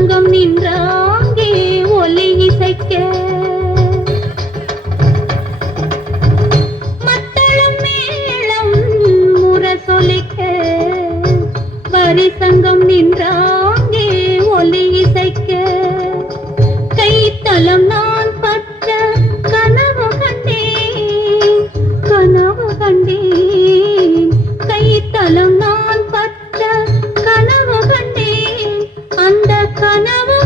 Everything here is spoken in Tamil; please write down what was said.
சங்கம் நின்றாங்கே ஒலி இசைக்க மத்தளம் மேளம் முரசொலிக்க வரிசங்கம் நின்றாங்கே ஒலி இசைக்க கைத்தலம் நான் பற்ற கனவு கண்டேன் கனவு கண்டேன் கைத்தலம் நான் பற்ற கனவு கண்டேன் அந்த கனவு